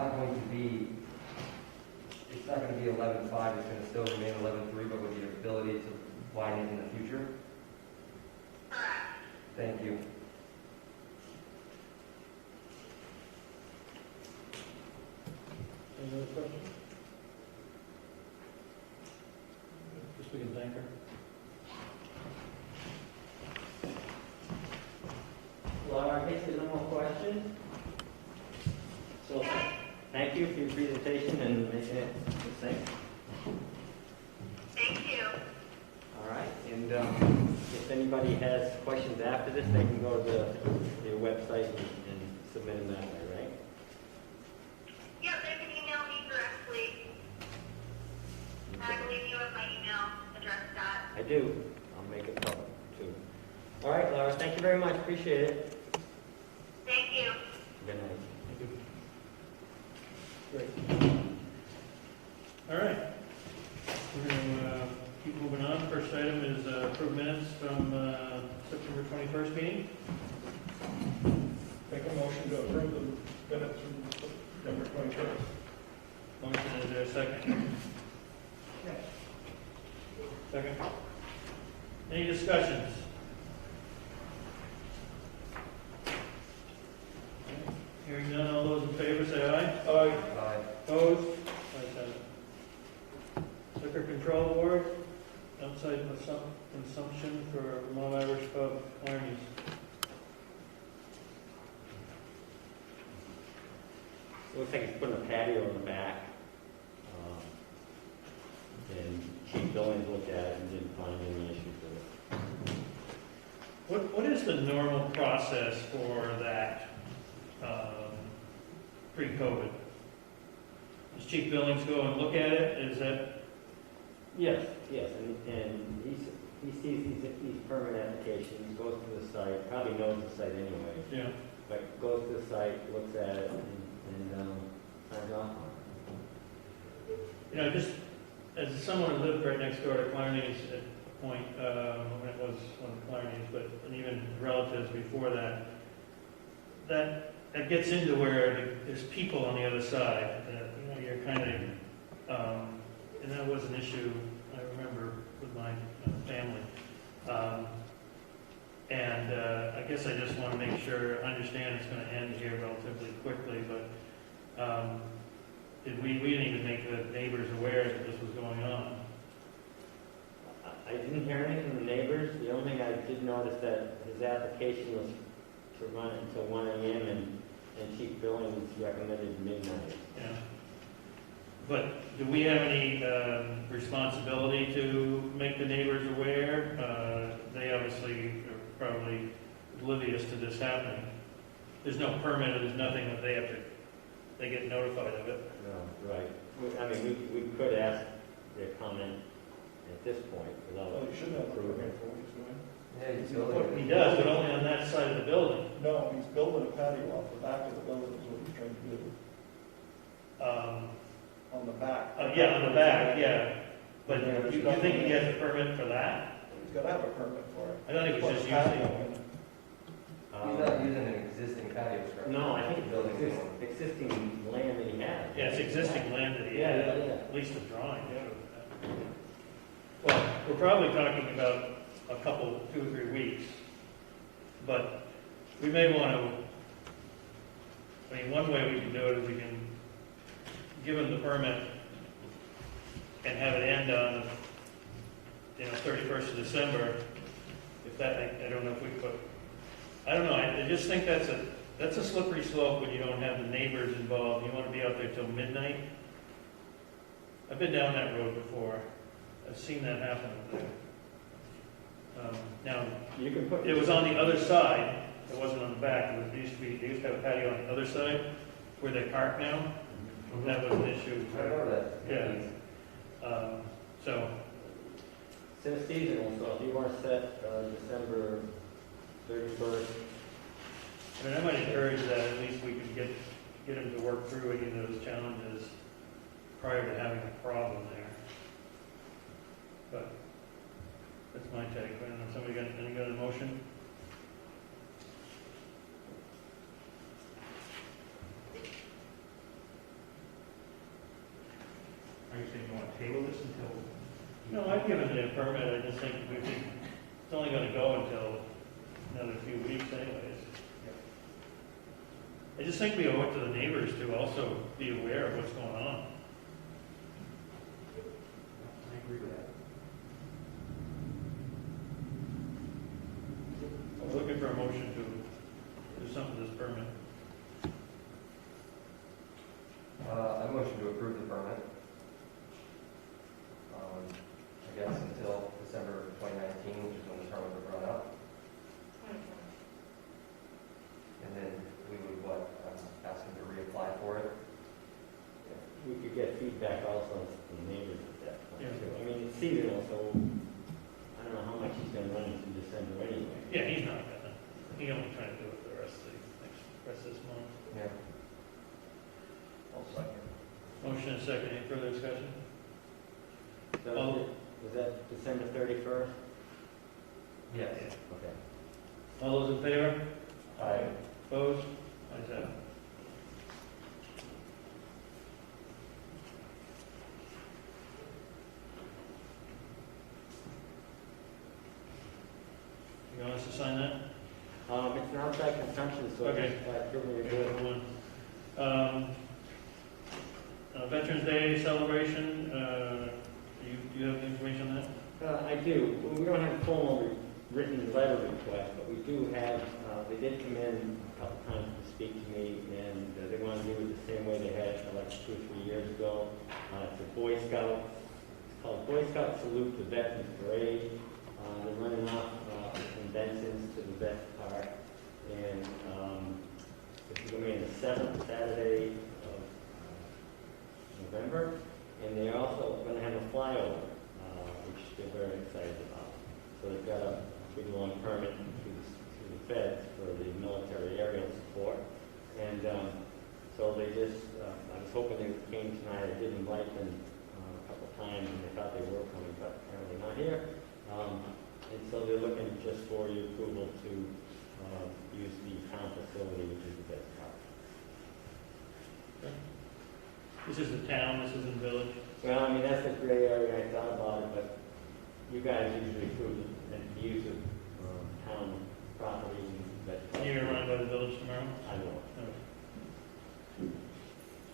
not going to be, it's not going to be 11.5, it's going to still remain 11.3, but with the ability to widen it in the future? Correct. Thank you. Any other questions? Guess we can thank her. Well, I guess there's no more questions. So, thank you for your presentation and making it succinct. Thank you. All right, and if anybody has questions after this, they can go to the website and submit them that way, right? Yep, they can email me directly. I believe you have my email address, Scott. I do. I'll make it public, too. All right, Laura, thank you very much. Appreciate it. Thank you. Good night. Great. All right. We're going to keep moving on. First item is approved minutes from September 21st meeting. Make a motion to approve the minutes from September 21st. Motion, is there a second? Second. Any discussions? Okay. Hearing none, all those in favor say aye. Aye. Opposed? Ayes have it. Liquor Control Board, outside consumption for Vermont Irish Pub, Arnie's. Looks like he's putting a patio in the back. And Chief Billings looked at it and didn't find any issues with it. What is the normal process for that pre-COVID? Does Chief Billings go and look at it? Is that? Yes, and he sees these permit applications, goes to the site, probably knows the site anyway, Yeah. but goes to the site, looks at it, and signs off on it. You know, just as someone who lived right next door to Clarny's at a point, when it was one of Clarny's, but and even relatives before that, that gets into where there's people on the other side that, you know, you're kind of, and that was an issue I remember with my family. I guess I just want to make sure, understand it's going to end here relatively quickly, but we didn't even make the neighbors aware that this was going on. I didn't hear anything from the neighbors. The only thing I did notice that his application was to run it until 1 a.m. and Chief Billings recommended midnight. Yeah. But do we have any responsibility to make the neighbors aware? They obviously are probably oblivious to this happening. There's no permit, there's nothing that they get notified of it. No, right. I mean, we could ask their comment at this point without. Well, you shouldn't have a permit for what he's doing. Yeah, he's building. He does, but only on that side of the building. No, he's building a patio off the back of the building is what he's trying to do. On the back. Yeah, on the back, yeah. But you think he has a permit for that? He's got to have a permit for it. I thought he was Put a just patio using. in. He's not using an existing patio structure. No, I think Building it's one. existing land that he has. Yeah, it's existing land that he Yeah, had, yeah, yeah. at least a drawing. Well, we're probably talking about a couple, 2 or 3 weeks, but we may want to, I mean, one way we can do it is we can give him the permit and have it end on, 31st of December. If that, I don't know if we put, I don't know, I just think that's a slippery slope when you don't have the neighbors involved. You want to be out there till midnight. I've been down that road before. I've seen that happen up there. Now, You can put. it was on the other side. It wasn't on the back. They used to have a patio on the other side where they park now. That was an issue. I know that. Yeah. So, Since seasonal, so if you want to set December 31st. I mean, I might encourage that at least we can get them to work through any of those challenges prior to having a problem there. But that's my take. I don't know, somebody got any other motion? a permit, I just think it's only gonna go until another few weeks anyways. I just think we owe it to the neighbors to also be aware of what's going on. I agree with that. I was looking for a motion to do something with this permit. I motion to approve the permit. I guess until December 2019, which is when the permit would run out. And then we would, ask him to reapply for it? We could get feedback also from the neighbors at that point Yeah. too. I mean, it's seasonal, so I don't know how much he's gonna run into December anyway. Yeah, he's not gonna, he only trying to do it for the rest of this month. Yeah. I'll second. Motion and second, any further discussion? So Oh. was that December 31st? Yes. Okay. All those in favor? Aye. Opposed? Ayes have it. You want us to sign that? It's an outside consumption, so Okay. it's pretty Okay, good. everyone. Veterans Day celebration, do you have the information on that? I do. We don't have a formal written letter request, but we do have, they did come in a couple times to speak to me, and they want to do it the same way they had like 2 or 3 years ago. It's a Boy Scout, it's called Boy Scout Salute to Veterans Parade. They're running off from Benson's to the best part, and it's going to be on the 7th Saturday of November, and they're also going to have a flyover, which they're very excited about. So they've got a big long permit through the feds for the military aerial support, and so they just, I was hoping they came tonight. I did invite them a couple of times, and they thought they were coming, but apparently not here. And so they're looking just for your approval to use the town facility, which is the best part. This is the town, this isn't village. Well, I mean, that's a gray area. I thought about it, but you guys usually approve the use of town property. And you're gonna run by the village tomorrow? I will.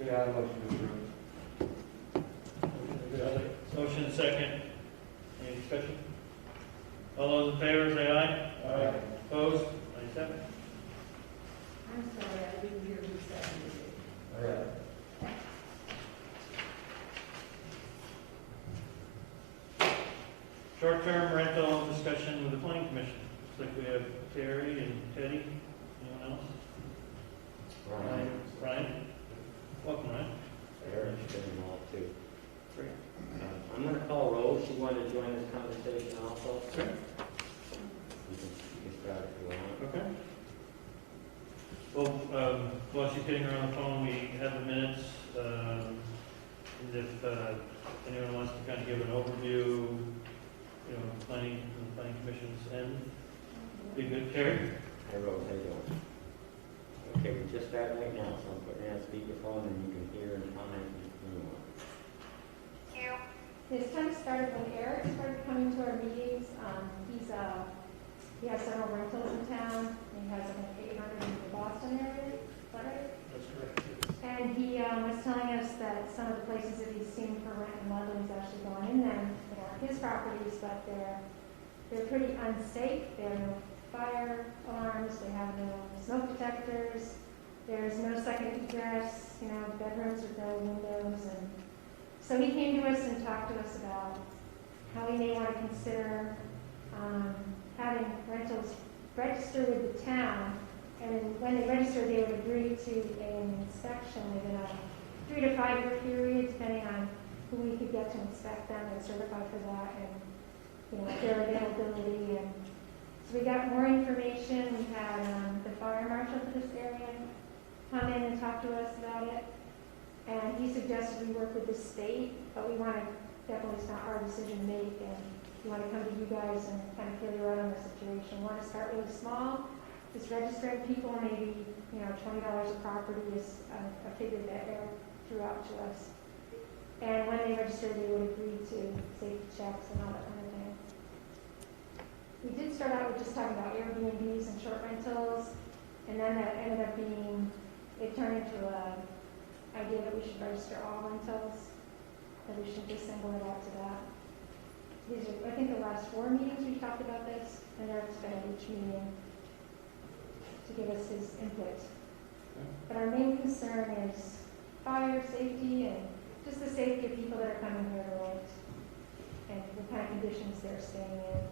Yeah, I motion to approve. Motion second. Any discussion? All those in favor, say aye. Aye. Opposed? Ayes have it. I'm sorry, I didn't hear who seconded it. All right. Short-term rental discussion with the planning commission. Looks like we have Terry and Teddy. Anyone else? Ryan, Ryan? Welcome, Ryan. they're interested in all too. Great. I'm going to call Rose. She wanted to join this conversation also. Sure. You can start if you want. Okay. Well, while she's getting her on the phone, we have the minutes. And if anyone wants to kind of give an overview, the planning commission's end, be good. Terry? Hi Rose, how you doing? Okay, we just started right now, so I'm putting you on speakerphone and you can hear and comment when you want. You. This kind of started when Eric started coming to our meetings. He has several rentals in town. He has like 800 in the Boston area, is that right? That's correct. And he was telling us that some of the places that he's seen for rent in London, he's actually gone in them. They aren't his properties, but they're pretty unsafe. There are no fire alarms. They have no smoke detectors. There's no second egress. Bedrooms with no windows. And so he came to us and talked to us about how we may want to consider having rentals register with the town. And when they register, they would agree to an inspection within a 3 to 5 year period, depending on who we could get to inspect them and certify for that, and their availability. And so we got more information. We had the fire marshal for this area come in and talk to us about it. And he suggested we work with the state, but we want to, definitely it's not our decision to make, and we want to come to you guys and kind of feel you out on the situation. We want to start really small, just registering people, maybe, $20 a property is a figure that Eric threw out to us. And when they register, they would agree to safety checks and all that kind of thing. we did start out with just talking about Airbnbs and short rentals, and then that ended up being, it turned into a idea that we should register all rentals, that we should just single it out to that. These are, I think the last 4 meetings we've talked about this, and Eric's been at each meeting to give us his input. But our main concern is fire safety and just the safety of people that are coming here to rent and the kind of conditions they're staying in.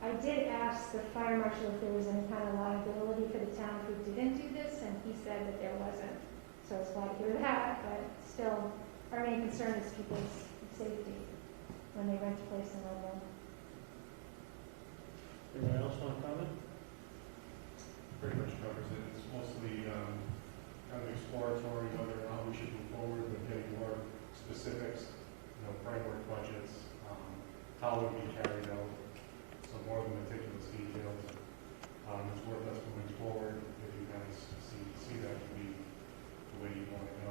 I did ask the fire marshal if there was any kind of liability for the town if we didn't do this, and he said that there wasn't. So I was glad to hear that, but still, our main concern is people's safety when they rent a place in Ludlow. Anyone else want to comment? Pretty much covers it. It's mostly kind of exploratory whether or not we should move forward with getting more specifics, framework budgets, how it would be carried out. So more than meticulous details. It's worth us moving forward if you guys see that to be the way you want to go.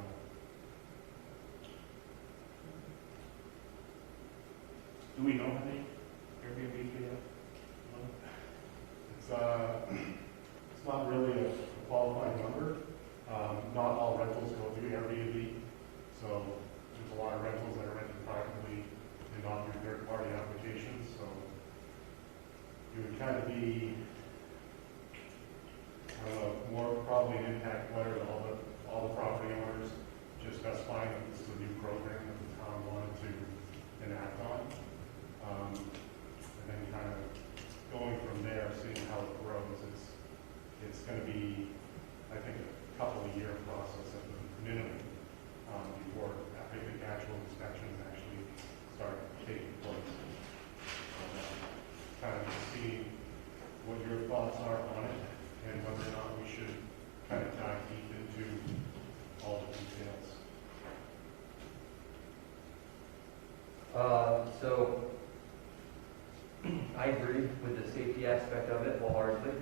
Do we know how many Airbnbs we have? It's not really a qualified number. Not all rentals go through Airbnb, so there's a lot of rentals that are rented privately and not through third-party applications. So it would kind of be, I don't know, more probably an impact letter to all the property owners, just specifying that this is a new program that the town wanted to enact on. And then kind of going from there, seeing how it grows. It's going to be, I think, a couple of year process at the minimum before I think the actual inspections actually start taking place. Kind of see what your thoughts are on it and whether or not we should kind of dive deep into all the details. So I agree with the safety aspect of it wholeheartedly.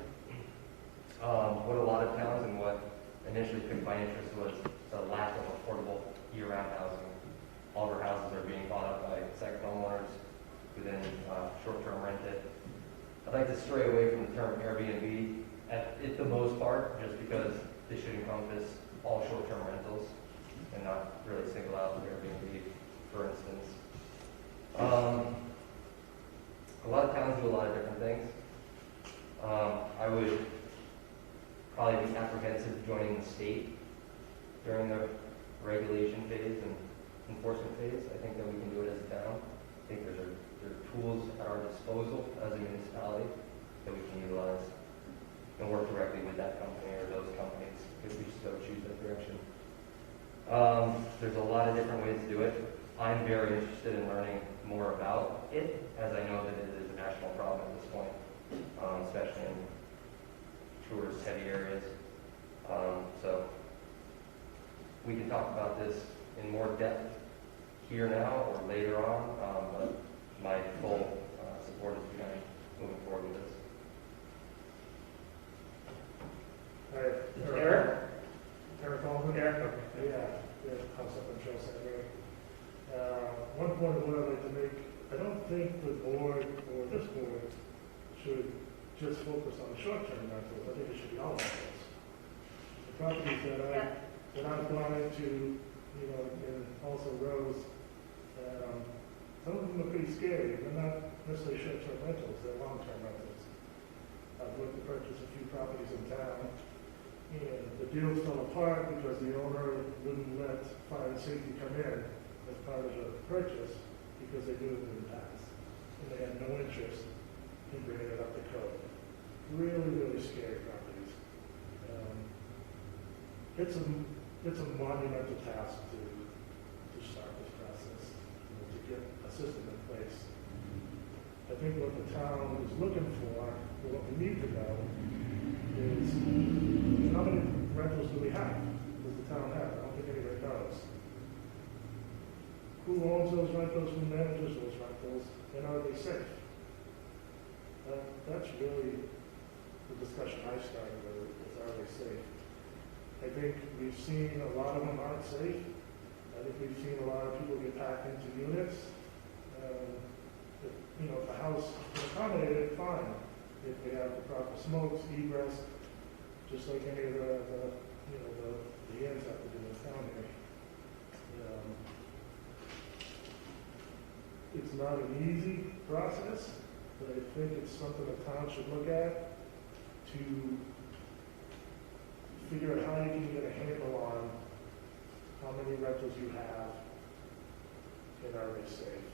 What a lot of towns and what initially piqued my interest was the lack of affordable year-round housing. All of our houses are being bought up by second homeowners who then short-term rent it. I'd like to stray away from the term Airbnb at the most part, just because this should encompass all short-term rentals and not really single out Airbnb, for instance. A lot of towns do a lot of different things. I would probably be apprehensive joining the state during the regulation phase and enforcement phase. I think that we can do it as a town. I think there are tools at our disposal as a municipality that we can utilize and work directly with that company or those companies if we so choose that direction. There's a lot of different ways to do it. I'm very interested in learning more about it, as I know that it is a national problem at this point, especially in tourist-heavy areas. So we can talk about this in more depth here now or later on, but my full support is behind moving forward with this. All right, Eric Holman? Eric, okay. Yeah, house up in Chelsea. One point of what I'd like to make, I don't think the board or this board should just focus on short-term rentals. I think it should be all rentals. The properties that I've gone into, and also Rose, some of them are pretty scary. They're not necessarily short-term rentals, they're long-term rentals. I've looked to purchase a few properties in town, and the deal fell apart because the owner wouldn't let fire and safety come in as part of the purchase because they knew it in the past. And they had no interest in bringing it up to code. Really, really scary properties. It's a monumental task to start this process, to get a system in place. I think what the town is looking for, or what we need to know, is how many rentals do we have? Does the town have? I don't think anybody knows. Who owns those rentals? Who manages those rentals? And are they safe? That's really the discussion I started with, is are they safe? I think we've seen a lot of them aren't safe. I think we've seen a lot of people get packed into units. you know, if the house can accommodate it, fine. If they have the proper smokes, egress, just like any of the inns have to do in town here. It's not an easy process, but I think it's something the town should look at to figure out how you can get a handle on how many rentals you have and are they safe.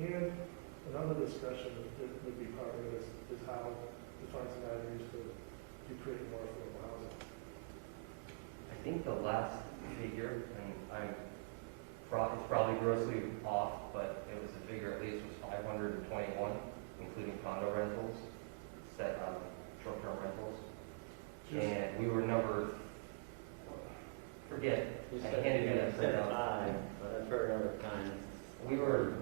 And another discussion that would be part of it is how to find some avenues to create more affordable housing. I think the last figure, and it's probably grossly off, but it was a figure at least was 521, including condo rentals, short-term rentals. And we were forget, You I said, handed you that said printout. 5, but I've heard other times. We were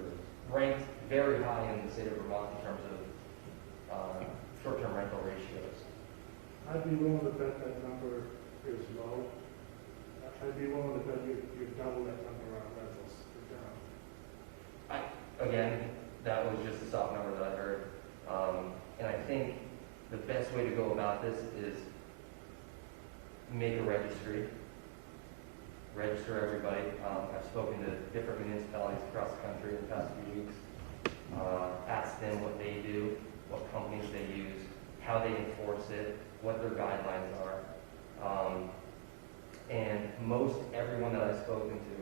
ranked very high in the state of Vermont in terms of short-term rental ratios. I'd be willing to bet that number is low. I'd be willing to bet you've doubled that number on rentals. You're down. Again, that was just a soft number that I heard. And I think the best way to go about this is make a registry. Register everybody. I've spoken to different municipalities across the country in the past few weeks. Ask them what they do, what companies they use, how they enforce it, what their guidelines are. And most everyone that I've spoken to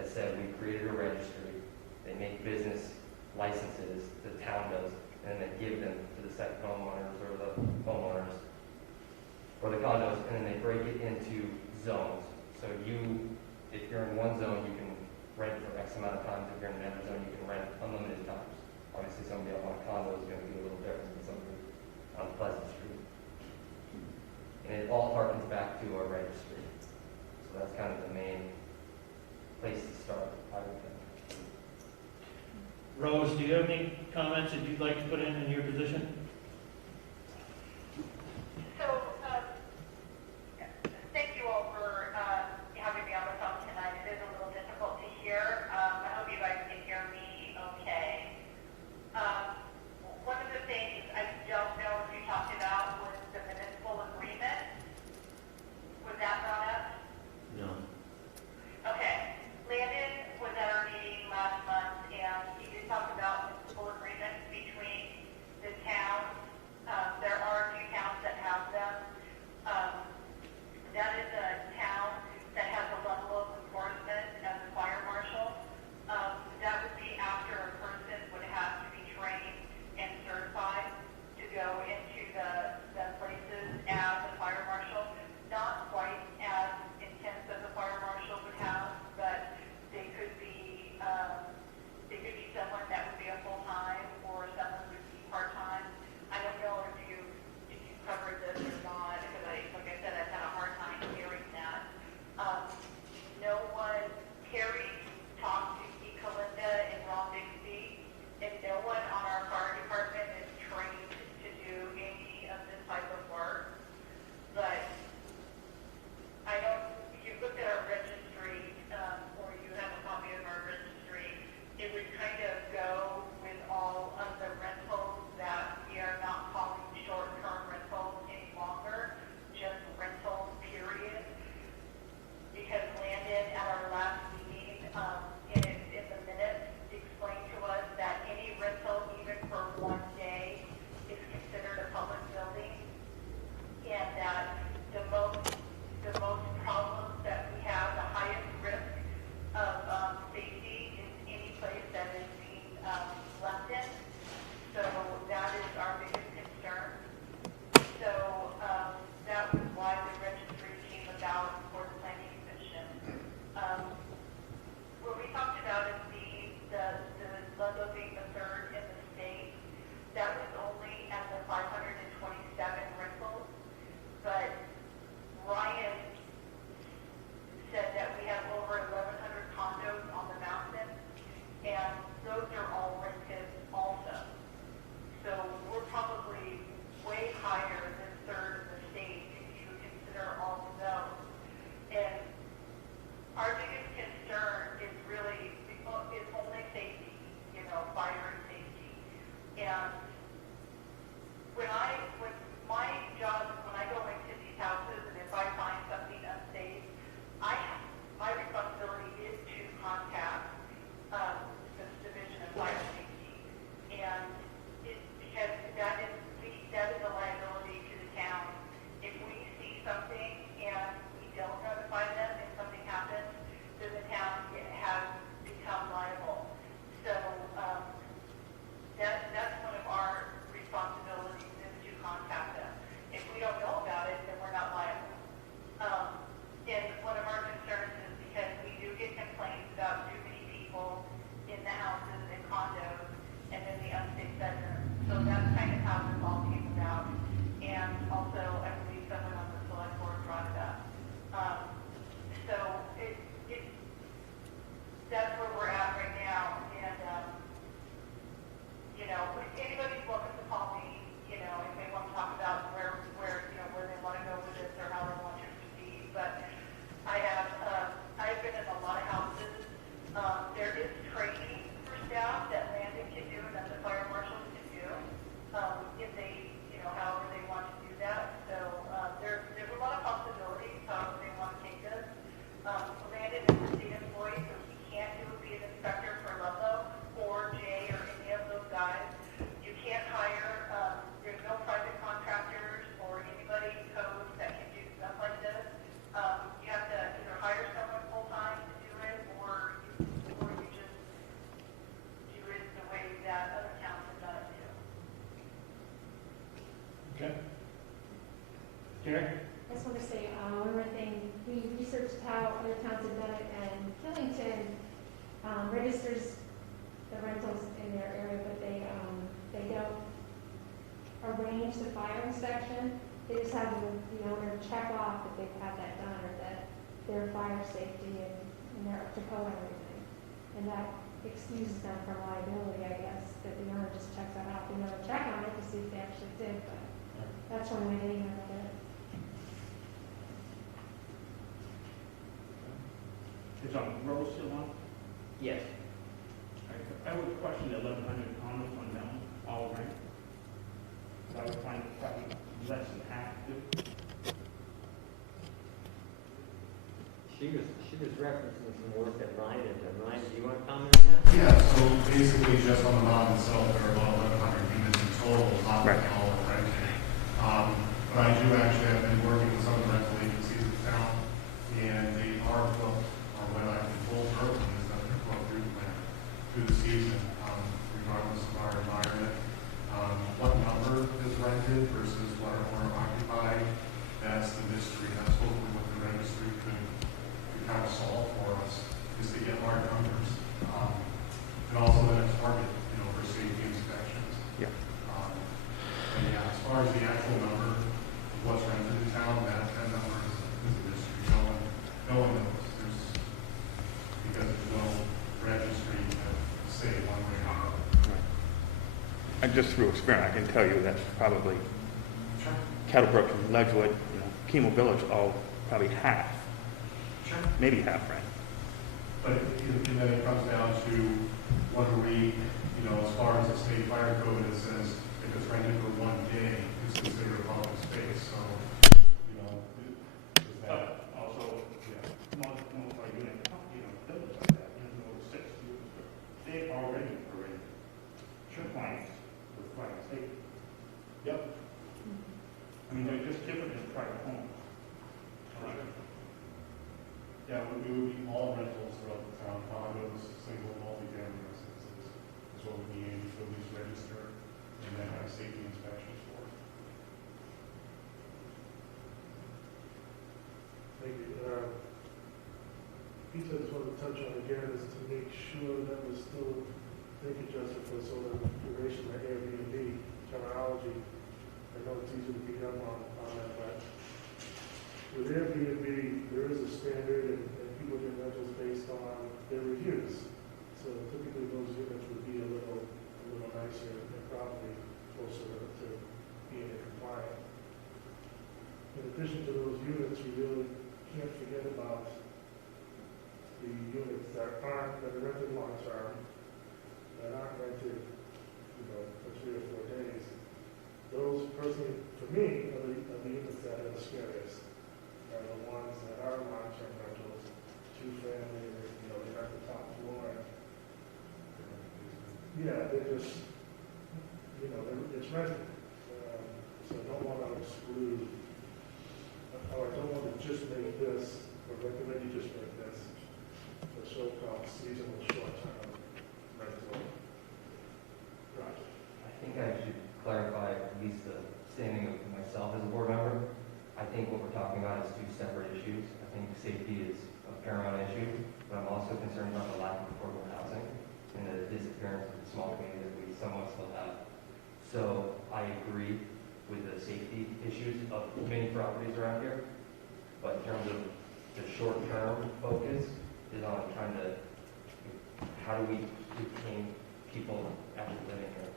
has said we created a registry. They make business licenses, the town does, and then they give them to the second homeowners or the homeowners or the condos, and then they break it into zones. So if you're in one zone, you can rent for X amount of times. If you're in another zone, you can rent unlimited times. Obviously, somebody up on a condo is going to be a little different than somebody on Pleasant Street. And it all harkens back to our registry. So that's kind of the main place to start, I would think. Rose, do you have any comments that you'd like to put in your position? So, thank you all for having me on the phone tonight. It is a little difficult to hear. I hope you guys can hear me okay. One of the things I don't know if you talked about was the municipal agreement. Was that brought up? No. Okay. Landon was at our meeting last month, and he did talk about municipal agreements between the town off that they've had that done, or that their fire safety and they're up to code and everything. And that excuses them from liability, I guess, that the owner just checks that off. They never check on it to see if they actually did, but that's one way they never did it. It's on road still on? Yes. I would question the 1,100 condos on that one, all right? I would find it probably less than half. She was referencing some work that Ryan had done. Ryan, do you want to comment on that? Yeah, so basically just on the lot itself, there are about 1,100 units in total, not Right. all are rented. But I do actually have been working with some of the rental agencies in town, and they are booked, or what I've been told early is that they're booked through the season, regardless of our environment. What number is rented versus what are owner occupied, that's the mystery. That's hopefully what the registry could kind of solve for us, is to get hard numbers. And also then a target, for safety inspections. Yeah. And yeah, as far as the actual number of what's rented in town, that number is a mystery. No one knows. Because there's no registry to say one way or another. And just through experience, I can tell you that's probably Sure. Kettlebrook and Ledgewood, Chemo Village, all probably half, Sure. maybe half rent. But and then it comes down to what do we, as far as the state fire code, it says if it's rented for 1 day, it's considered a public space. So, is that Also, yeah. multi-unit, buildings like that, no 6 units, they already are in compliance with fire safety. Yep. I mean, they're just different than private homes. Yeah, we would be all rentals throughout the town, condos, single, multi-family residences. Is what we need to at least register and then have safety inspections for. Thank you. Piece I just wanted to touch on again is to make sure that we're still thinking just for sort of duration of Airbnb terminology. I know it's easy to beat up on that, but with Airbnb, there is a standard and people get rentals based on their reviews. So typically those units would be a little nicer and probably closer to being compliant. In addition to those units, we really can't forget about the units that are rented long term, that aren't rented, for 3 or 4 days. Those personally, for me, are the units that are the scariest. Are the ones that are long-term rentals, 2-family, they have the top floor. Yeah, they're just, it's rented. So I don't want to exclude, or I don't want to just make this, or recommend you just make this, a so-called seasonal short-term rental project. I think I should clarify at least the standing of myself as a board member. I think what we're talking about is 2 separate issues. I think safety is a paramount issue, but I'm also concerned about the lack of affordable housing and the disappearance of the small community that we somewhat still have. So I agree with the safety issues of many properties around here, but in terms of the short-term focus is on trying to, how do we retain people actually living here,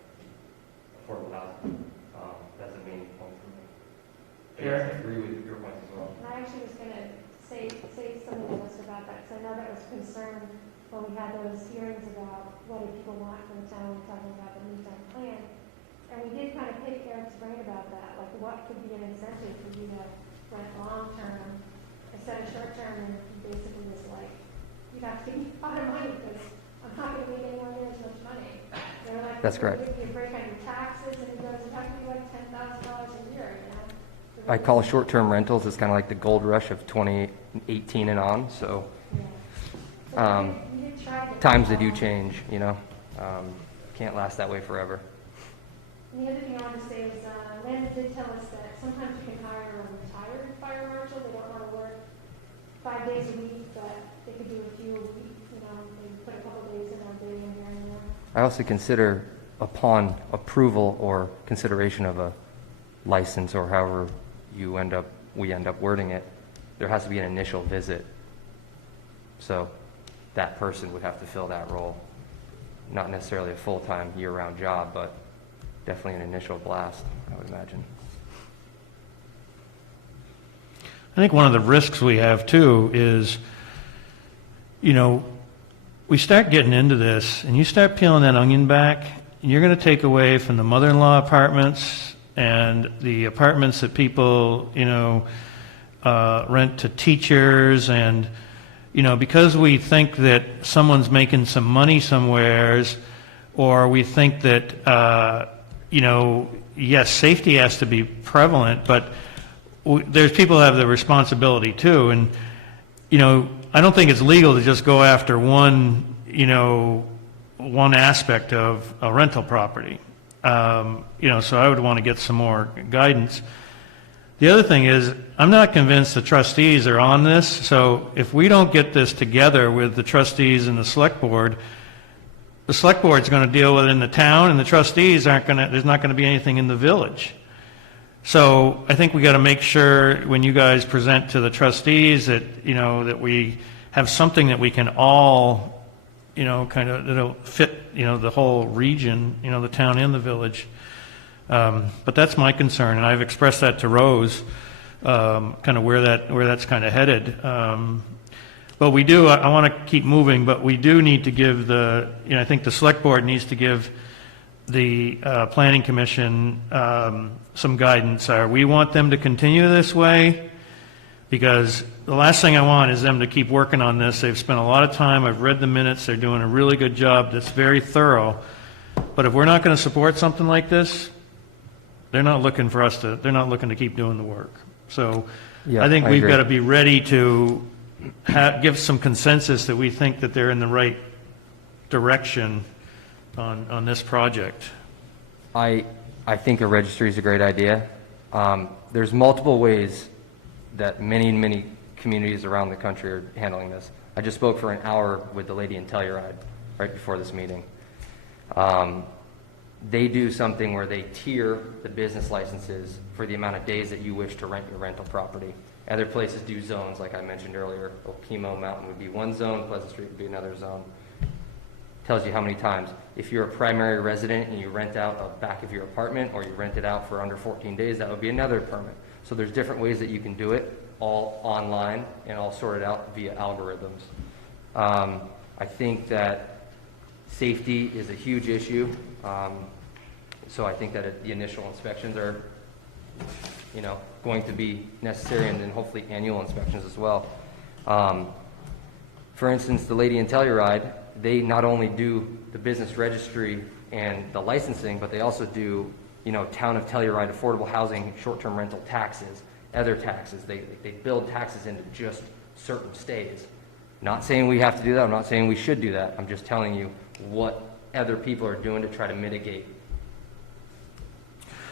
affordable housing. That's the main point for me. But yes, I agree with your points as well. And I actually was going to say something to us about that, because I know that was concerned when we had those hearings about what do people want from the town, we were talking about the new town plan. And we did kind of pick Eric's brain about that, like what could be an incentive for you to rent long-term instead of short-term, and he basically was like, you'd have to give me a lot of money, because I'm not going to make anywhere near as much money. They were like, That's correct. Give you a break on your taxes, and he goes, it has to be like $10,000 a year, I call short-term rentals, it's kind of like the gold rush of 2018 and on, so Yeah. So you did try to- times they do change, can't last that way forever. And the other thing I wanted to say is, Landon did tell us that sometimes you can hire a retired fire marshal. They don't want to work 5 days a week, but they could do a few a week, they put a couple days in, a day in here and there. I also consider upon approval or consideration of a license or however you end up we end up wording it, there has to be an initial visit. So that person would have to fill that role. Not necessarily a full-time, year-round job, but definitely an initial blast, I would imagine. I think one of the risks we have too is, you know, we start getting into this and you start peeling that onion back, and you're going to take away from the mother-in-law apartments and the apartments that people, you know, rent to teachers, and, you know, because we think that someone's making some money somewheres, or we think that, you know, yes, safety has to be prevalent, but there's people who have the responsibility too. And, you know, I don't think it's legal to just go after one, you know, one aspect of a rental property. You know, so I would want to get some more guidance. The other thing is, I'm not convinced the trustees are on this, so if we don't get this together with the trustees and the select board, the select board's going to deal with it in the town, and the trustees aren't going to, there's not going to be anything in the village. So I think we got to make sure when you guys present to the trustees that, you know, that we have something that we can all, you know, kind of, that'll fit, you know, the whole region, you know, the town and the village. But that's my concern, and I've expressed that to Rose, kind of where that's kind of headed. But we do, I want to keep moving, but we do need to give the, you know, I think the select board needs to give the planning commission some guidance. We want them to continue this way, because the last thing I want is them to keep working on this. They've spent a lot of time. I've read the minutes. They're doing a really good job that's very thorough. But if we're not going to support something like this, they're not looking for us to, they're not looking to keep doing the work. So Yeah, I think I we've agree. got to be ready to give some consensus that we think that they're in the right direction on this project. I think a registry is a great idea. There's multiple ways that many communities around the country are handling this. I just spoke for an hour with the lady in Telluride right before this meeting. They do something where they tier the business licenses for the amount of days that you wish to rent your rental property. Other places do zones, like I mentioned earlier. Okemo Mountain would be one zone, Pleasant Street would be another zone. Tells you how many times. If you're a primary resident and you rent out a back of your apartment, or you rent it out for under 14 days, that would be another permit. So there's different ways that you can do it, all online and all sorted out via algorithms. I think that safety is a huge issue. So I think that the initial inspections are, you know, going to be necessary, and then hopefully annual inspections as well. For instance, the lady in Telluride, they not only do the business registry and the licensing, but they also do, you know, town of Telluride affordable housing, short-term rental taxes, other taxes. They build taxes into just certain stays. Not saying we have to do that. I'm not saying we should do that. I'm just telling you what other people are doing to try to mitigate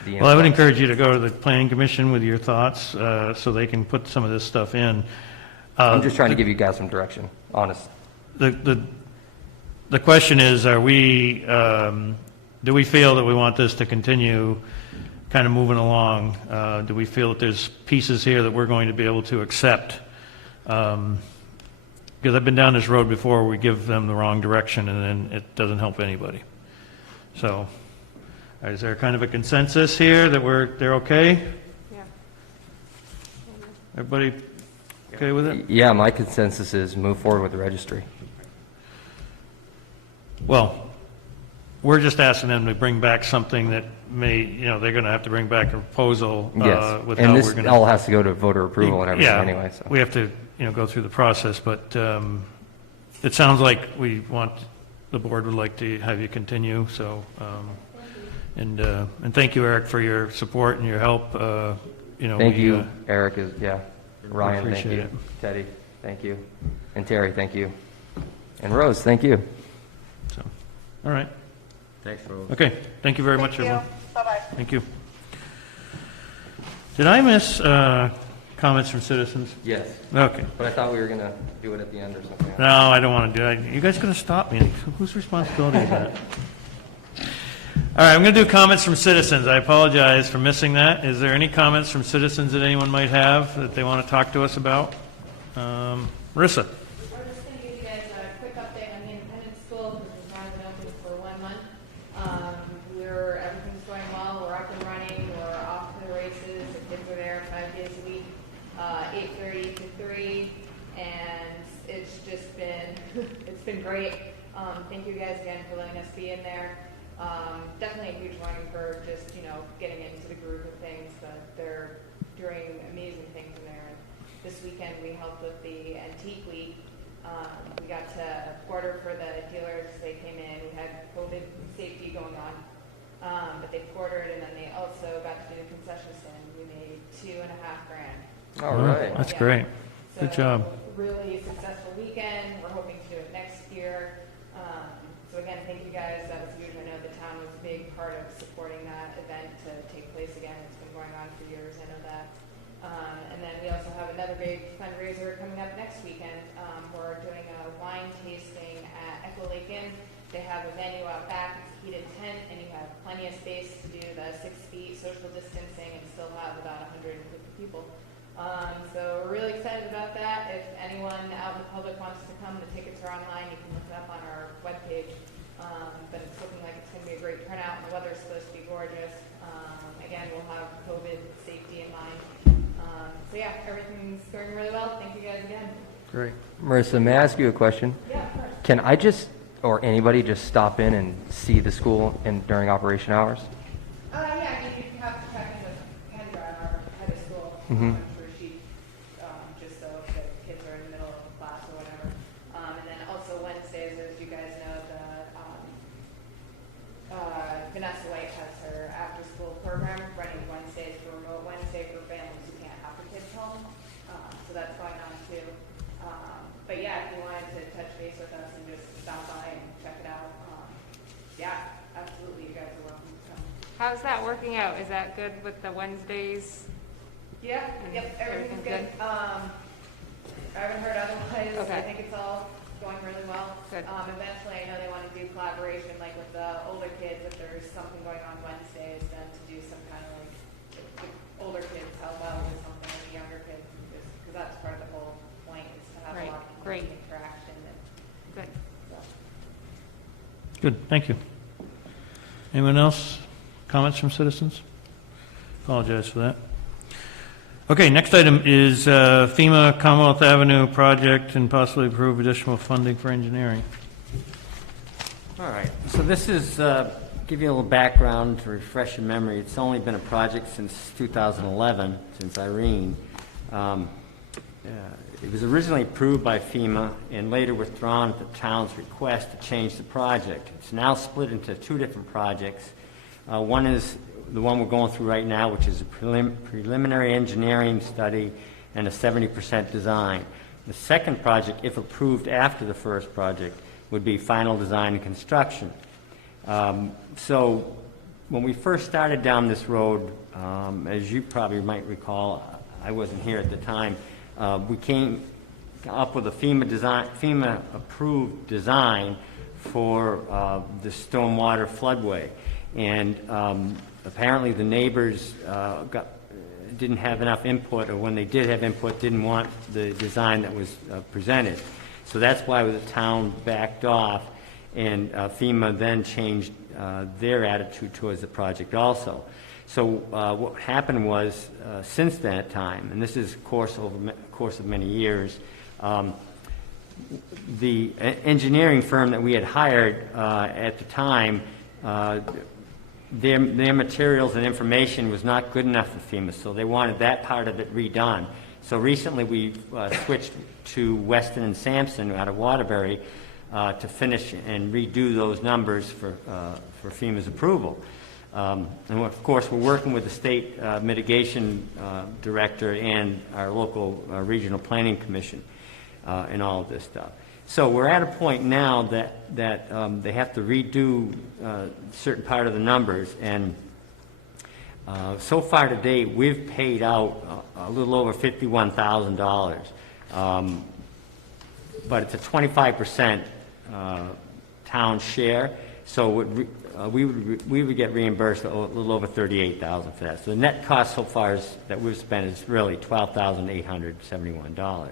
the Well, I would impacts. encourage you to go to the planning commission with your thoughts, so they can put some of this stuff in. I'm just trying to give you guys some direction, honest. The question is, are we, do we feel that we want this to continue kind of moving along? Do we feel that there's pieces here that we're going to be able to accept? Because I've been down this road before, where we give them the wrong direction and then it doesn't help anybody. So, is there kind of a consensus here that they're okay? Yeah. Everybody okay with it? Yeah, my consensus is move forward with the registry. Well, we're just asking them to bring back something that may, you know, they're going to have to bring back a proposal Yes, with and how this we're going to. all has to go to voter approval and everything Yeah, anyway, so. we have to, you know, go through the process, but it sounds like the board would like to have you continue, so, and thank you, Eric, for your support and your help, you know. Thank we, you, Eric, Ryan, thank appreciate you. it. Teddy, thank you. And Terry, thank you. And Rose, thank you. So, all right, Thanks, Rose. okay, thank you very much, Thank you. everyone. Bye-bye. Thank you. Did I miss comments from citizens? Yes, Okay. but I thought we were gonna do it at the end or something. No, I don't want to do it. You guys going to stop me? Whose responsibility is that? All right, I'm going to do comments from citizens. I apologize for missing that. Is there any comments from citizens that anyone might have that they want to talk to us about? Marissa? We're just going to give you guys a quick update on the independent school, which has now been open for 1 month. Everything's going well. We're up and running. We're off to the races. The kids are there 5 days a week, 8:30 to 3, and it's just been it's been great. Thank you guys again for letting us be in there. Definitely a huge learning curve, just getting into the groove of things. But they're doing amazing things in there. And this weekend we helped with the antique week. We got to order for the dealers as they came in. We had COVID safety going on, but they quartered, and then they also got to do the concession stand. We made $2.5 grand. All right. That's Yeah. great. So, Good job. Really successful weekend. We're hoping to do it next year. So again, thank you guys. That was huge. I know the town was a big part of supporting that event to take place again. It's been going on for years. I know that. And then we also have another big fundraiser coming up next weekend. We're doing a wine tasting at Echo Lake Inn. They have a venue out back. It's heated tent, and you have plenty of space to do the 6 feet social distancing and still have about 150 people. So we're really excited about that. If anyone out in the public wants to come, the tickets are online. You can look it up on our webpage. But it's looking like it's going to be a great turnout. The weather's supposed to be gorgeous. Again, we'll have COVID safety in mind. So yeah, everything's going really well. Thank you guys again. Great. Marissa, may I ask you a question? Yeah, of course. Can I just, or anybody, just stop in and see the school during operation hours? Yeah, I mean, you have to check in with Kendra, our head of school. Mhm. I'm sure she, just so if the kids are in the middle of a class or whatever. And then also Wednesdays, as you guys know, Vanessa White has her after-school program running Wednesdays for Remote Wednesday for families who can't have their kids home. So that's going on too. But yeah, if you wanted to touch base with us and just stop by and check it out, yeah, absolutely, you guys are welcome to come. How's that working out? Is that good with the Wednesdays? Yeah, yep, everything's good. I haven't heard otherwise. Okay. I think it's all going really well. Good. Eventually, I know they want to do collaboration, like with the older kids, if there's something going on Wednesdays, then to do some kind of like, the older kids help out with something, and the younger kids, because that's part of the whole point, is to have Right. a lot of Great. community interaction. And Good. so. Good, thank you. Anyone else? Comments from citizens? Apologize for that. Okay, next item is FEMA Commonwealth Avenue project and possibly approve additional funding for engineering. All right, so this is, give you a little background to refresh your memory. It's only been a project since 2011, since Irene. It was originally approved by FEMA and later withdrawn at the town's request to change the project. It's now split into 2 different projects. One is the one we're going through right now, which is a preliminary engineering study and a 70% design. The second project, if approved after the first project, would be final design and construction. So when we first started down this road, as you probably might recall, I wasn't here at the time, we came up with a FEMA approved design for the stormwater floodway. And apparently the neighbors didn't have enough input, or when they did have input, didn't want the design that was presented. So that's why the town backed off, and FEMA then changed their attitude towards the project also. So what happened was, since that time, and this is course of many years, the engineering firm that we had hired at the time, their materials and information was not good enough for FEMA, so they wanted that part of it redone. So recently we switched to Weston and Sampson out of Waterbury to finish and redo those numbers for FEMA's approval. And of course we're working with the state mitigation director and our local regional planning commission in all of this stuff. So we're at a point now that they have to redo a certain part of the numbers, and so far to date we've paid out a little over $51,000, but it's a 25% town share, so we would get reimbursed a little over $38,000 for that. So the net cost so far that we've spent is really $12,871.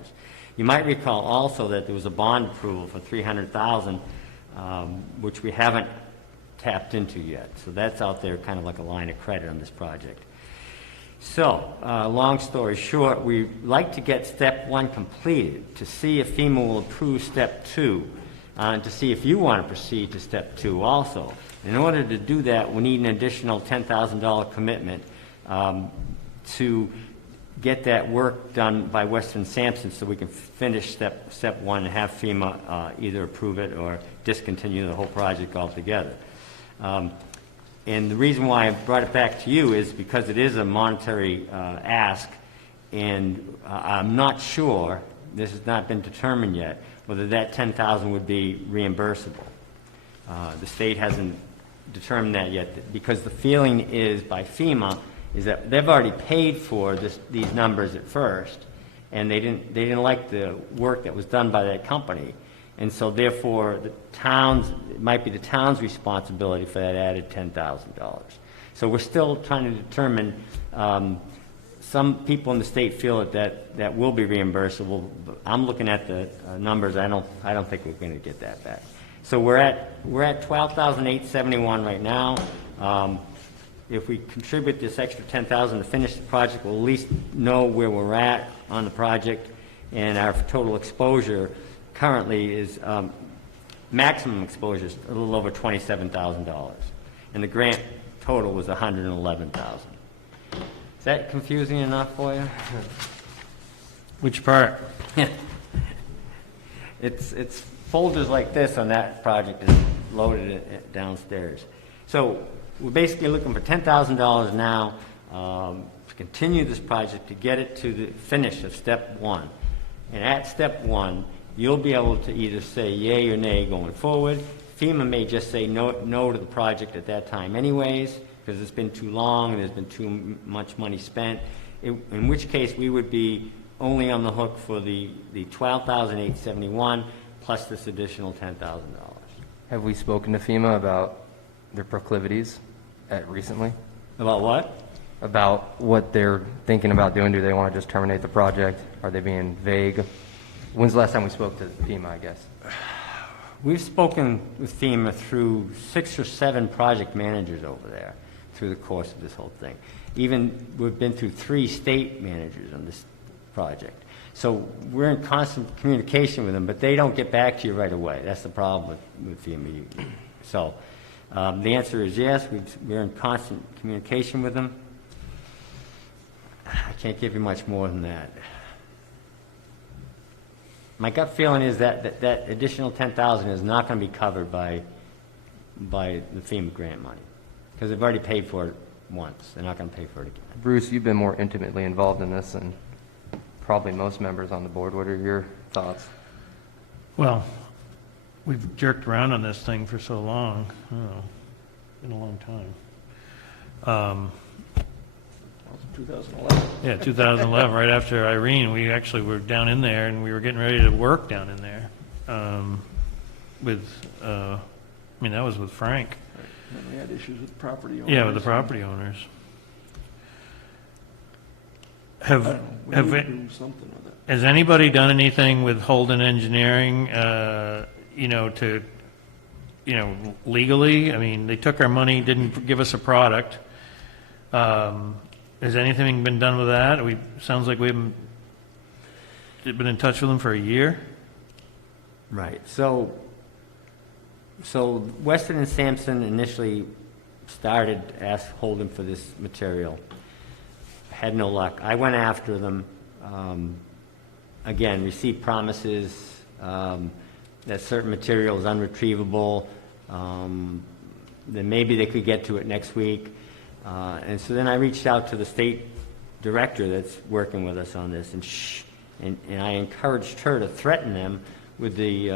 You might recall also that there was a bond approval for $300,000, which we haven't tapped into yet. So that's out there kind of like a line of credit on this project. So, long story short, we'd like to get step 1 completed to see if FEMA will approve step 2, and to see if you want to proceed to step 2 also. In order to do that, we need an additional $10,000 commitment to get that work done by Western Sampson so we can finish step 1 and have FEMA either approve it or discontinue the whole project altogether. And the reason why I brought it back to you is because it is a monetary ask, and I'm not sure, this has not been determined yet, whether that $10,000 would be reimbursable. The state hasn't determined that yet, because the feeling is by FEMA is that they've already paid for these numbers at first, and they didn't like the work that was done by that company. And so therefore, it might be the town's responsibility for that added $10,000. So we're still trying to determine, some people in the state feel that will be reimbursable, but I'm looking at the numbers, I don't think we're going to get that back. So we're at $12,871 right now. If we contribute this extra $10,000 to finish the project, we'll at least know where we're at on the project, and our total exposure currently is maximum exposure is a little over $27,000, and the grant total was $111,000. Is that confusing enough for you? Which part? It's folders like this on that project is loaded it downstairs. So we're basically looking for $10,000 now to continue this project to get it to the finish of step 1. And at step 1, you'll be able to either say yay or nay going forward. FEMA may just say no to the project at that time anyways, because it's been too long and there's been too much money spent, in which case we would be only on the hook for the $12,871 plus this additional $10,000. Have we spoken to FEMA about their proclivities recently? About what? About what they're thinking about doing? Do they want to just terminate the project? Are they being vague? When's the last time we spoke to FEMA, I guess? We've spoken with FEMA through 6 or 7 project managers over there through the course of this whole thing. Even we've been through 3 state managers on this project. So we're in constant communication with them, but they don't get back to you right away. That's the problem with FEMA. So the answer is yes, we're in constant communication with them. I can't give you much more than that. My gut feeling is that additional $10,000 is not going to be covered by the FEMA grant money, because they've already paid for it once. They're not going to pay for it again. Bruce, you've been more intimately involved in this than probably most members on the board. What are your thoughts? Well, we've jerked around on this thing for so long. Oh, been a long time. 2011. Yeah, 2011, right after Irene, we actually were down in there, and we were getting ready to work down in there that was with Frank. And we had issues with property owners. Yeah, with the property owners. Has anybody done anything with Holden Engineering, legally? I mean, they took our money, didn't give us a product. Has anything been done with that? Sounds like we haven't been in touch with them for a year. Right. So Weston and Sampson initially started to ask Holden for this material. Had no luck. I went after them. Again, received promises that certain material is unretrievable. That maybe they could get to it next week. And so then I reached out to the state director that's working with us on this, and I encouraged her to threaten them with the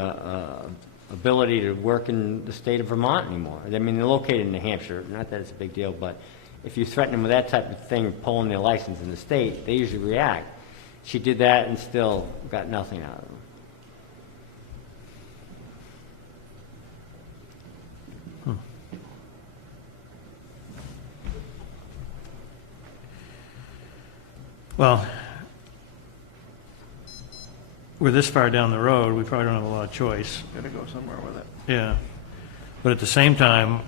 ability to work in the state of Vermont anymore. I mean, they're located in New Hampshire. Not that it's a big deal, but if you threaten them with that type of thing, pulling their license in the state, they usually react. She did that and still got nothing out of them. Well, we're this far down the road, we probably don't have a lot of choice. Gotta go somewhere with it. Yeah. But at the same time,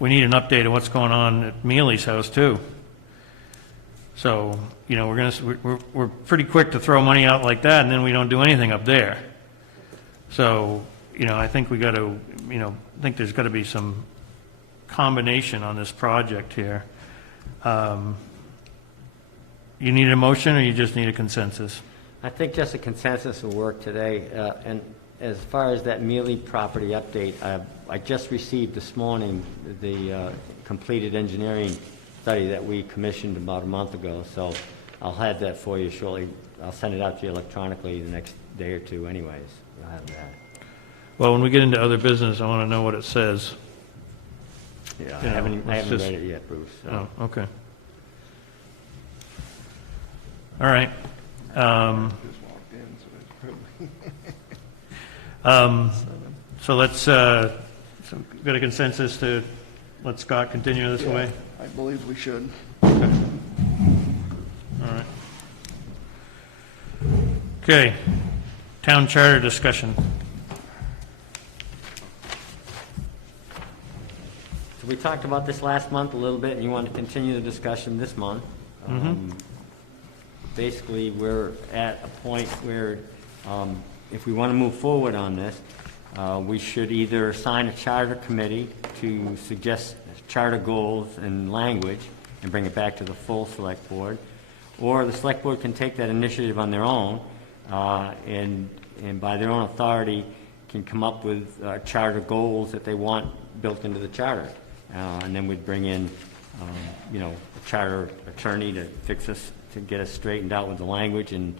we need an update of what's going on at Mealy's house too. So, you know, we're pretty quick to throw money out like that, and then we don't do anything up there. So, you know, I think we got to, you know, I think there's got to be some combination on this project here. You need a motion, or you just need a consensus? I think just a consensus will work today. And as far as that Mealy property update, I just received this morning the completed engineering study that we commissioned about a month ago, so I'll have that for you shortly. I'll send it out to you electronically the next day or two anyways. You'll have that. Well, when we get into other business, I want to know what it says. Yeah, I You know, haven't let's read just- it yet, Bruce. So. Oh, okay. All right. Just walked in, so it's probably So let's, so got a consensus to let Scott continue this way? I believe we should. All right. Okay, town charter discussion. So we talked about this last month a little bit, and you want to continue the discussion this month. Basically, we're at a point where if we want to move forward on this, we should either assign a charter committee to suggest charter goals and language and bring it back to the full select board, or the select board can take that initiative on their own and by their own authority can come up with charter goals that they want built into the charter. And then we'd bring in, you know, a charter attorney to fix us, to get us straightened out with the language, and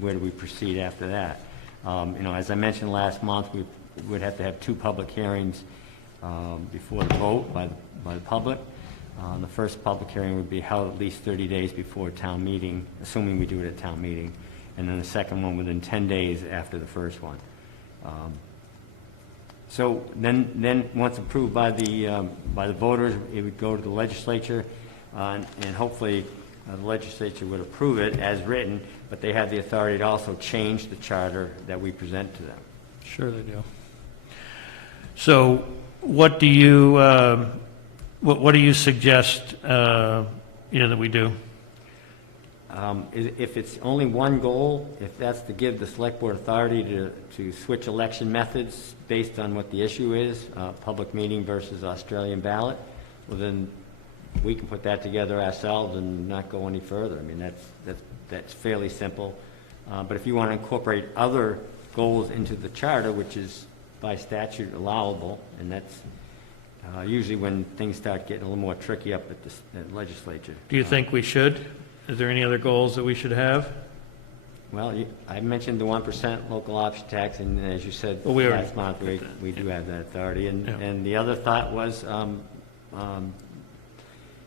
where do we proceed after that. You know, as I mentioned last month, we would have to have 2 public hearings before the vote by the public. The first public hearing would be held at least 30 days before town meeting, assuming we do it at town meeting, and then the second one within 10 days after the first one. So then once approved by the voters, it would go to the legislature, and hopefully the legislature would approve it as written, but they have the authority to also change the charter that we present to them. Sure they do. So what do you, what do you suggest, that we do? If it's only one goal, if that's to give the select board authority to switch election methods based on what the issue is, public meeting versus Australian ballot, well then we can put that together ourselves and not go any further. I mean, that's fairly simple. But if you want to incorporate other goals into the charter, which is by statute allowable, and that's usually when things start getting a little more tricky up at the legislature. Do you think we should? Is there any other goals that we should have? Well, I mentioned the 1% local option tax, and as you said Well, we already last month, we do have that authority. And, Yeah. and the other thought was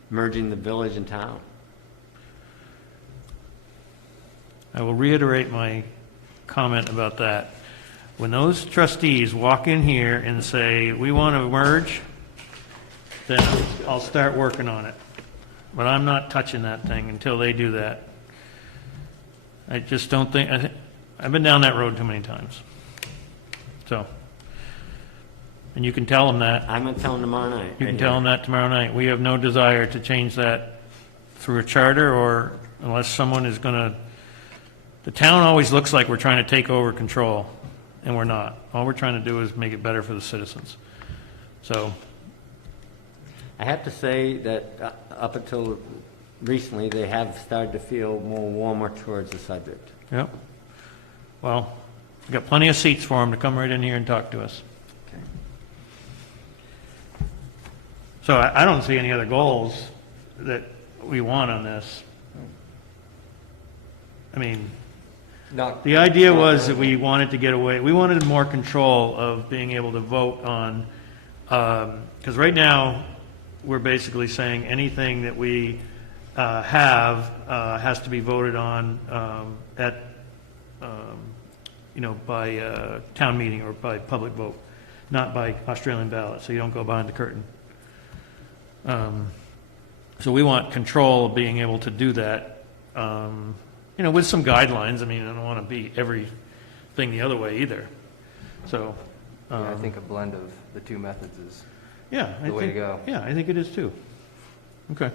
merging the village and town. I will reiterate my comment about that. When those trustees walk in here and say, we want to merge, then I'll start working on it. But I'm not touching that thing until they do that. I just don't think, I've been down that road too many times. So, and you can tell them that. I'm going to tell them tomorrow night. You can tell them that tomorrow night. We have no desire to change that through a charter, or unless someone is going to, the town always looks like we're trying to take over control, and we're not. All we're trying to do is make it better for the citizens. So, I have to say that up until recently, they have started to feel more warmer towards the subject. yep. Well, we've got plenty of seats for them to come right in here and talk to us. Okay. So I don't see any other goals that we want on this. I mean, Not, the idea was that we wanted to get away, we wanted more control of being able to vote on, because right now, we're basically saying anything that we have has to be voted on at, by town meeting or by public vote, not by Australian ballot, so you don't go behind the curtain. So we want control of being able to do that with some guidelines. I mean, I don't want to be everything the other way either. So, Yeah, I think a blend of the two methods is yeah, the way to go. Yeah, I think it is too. Okay.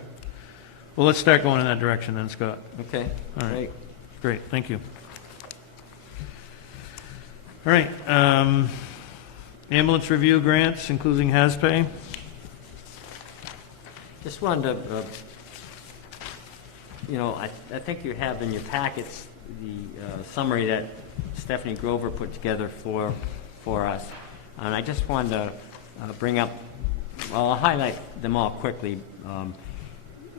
Well, let's start going in that direction then, Scott. Okay, All right. great. Great, thank you. All right, ambulance review grants, including HAZPay. Just wanted to, I think you have in your packets the summary that Stephanie Grover put together for us. And I just wanted to bring up, well, I'll highlight them all quickly.